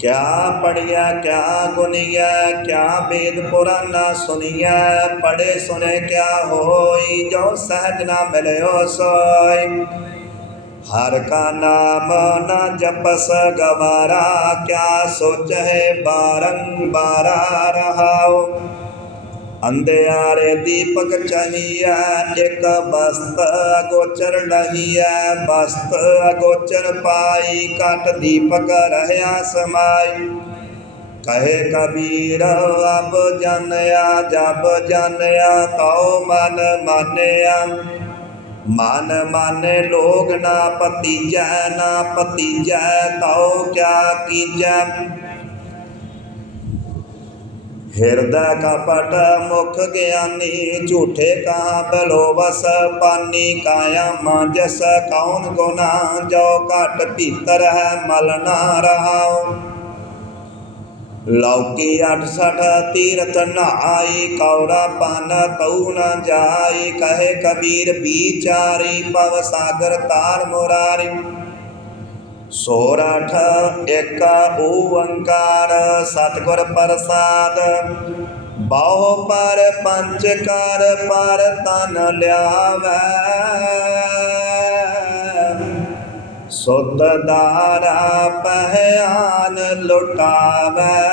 ਕਿਆ ਪੜਿਆ ਕਿਆ ਗੁਨੀਆ ਕਿਆ ਵੇਦ ਪੁਰਾਨਾ ਸੁਨੀਆ ਪੜੇ ਸੁਨੇ ਕਿਆ ਹੋਈ, ਜੋ ਸਹਿਜ ਨਾ ਮਿਲਿਓ ਸੋਈ। ਹਰ ਕਾ ਨਾਮ ਨਾ ਜਪਸ ਗਵਾਰਾ, ਕਿਆ ਸੋਚਹਿ ਬਾਰੰਬਾਰਾ ਰਹਾਉ। ਅੰਧਿਆਰੇ ਦੀਪਕ ਚਾਹੀਐ ਇੱਕ ਬਸਤ ਅਗੋਚਰ ਲਹੀਐ ਬਸਤ ਅਗੋਚਰ ਪਾਈ ਕਟ ਦੀਪਕ ਰਹਿਆ ਸਮਾਈ। ਕਹੇ ਕਬੀਰ, ਅਬ ਜਾਣਿਆ, ਜਬ ਜਾਣਿਆ, ਤਉ ਮਨ ਮਾਨਿਆ। ਮਨ ਮਾਨੇ ਲੋਗ ਨਾ ਪਤੀਜੈ ਨਾ ਪਤੀਜੈ ਤਉ ਕਿਆ ਕੀਜੈ। ਹਿਰਦੈ ਕਪਟ ਮੁਖ ਗਿਆਨੀ, ਝੂਠੇ ਕਾ ਬਲੋਵਸ ਪਾਨੀ ਕਾਇਆ ਮਾਂਜਸ ਕੌਣ ਗੁਨਾ ਜੋ ਘਟ ਭੀਤਰ ਹੈ ਮਲ ਨਾ ਰਹਾਉ। ਲੌਕੀ 68 ਤੀਰਥ ਨਹਾਈ, ਕੌੜਾ ਪਾਨ ਤਉ ਨ ਜਾਈ, ਕਹੇ ਕਬੀਰ ਵਿਚਾਰੀ ਪਵ ਸਾਗਰ ਤਾਰ ਮੁਰਾਰੀ। ਸੋਰਠ, ਏਕ, ਓੰਕਾਰ, ਸਤਿਗੁਰ ਪ੍ਰਸਾਦ। ਬਹੁ ਪਰ ਪੰਚ ਕਰ ਪਰ ਤਨ ਲਿਆਵੈ। ਸੁਧ ਦਾਰਾ ਪਹਿਆਨ ਲੁਟਾਵੈ।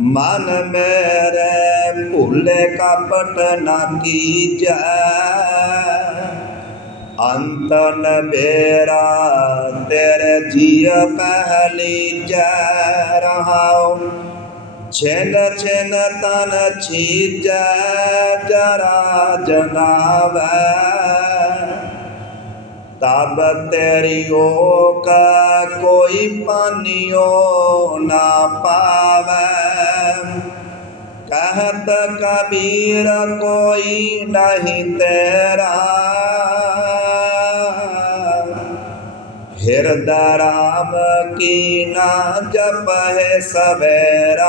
ਮਨ ਮੇਰੇ ਭੁੱਲੇ ਕਪਟ ਨਾ ਕੀਜੈ। ਅੰਤਨ ਬੇਰਾ ਤੇਰੇ ਜੀਅ ਪਹਿਲੀ ਜੈ ਰਹਾਉ ਛਿਨ ਛਿਨ ਤਨ ਛੀਜੈ ਜਰਾ ਜਨਾਵੈ ਤਬ ਤੇਰੀ ਓਕ ਕੋਈ ਪਾਨਿਓ ਨਾ ਪਾਵੈ कहत कबीर कोई नहीं तेरा ਹਿਰਦ ਰਾਮ ਕੀ ਨਾ ਜਪ ਹੈ ਸਵੇਰਾ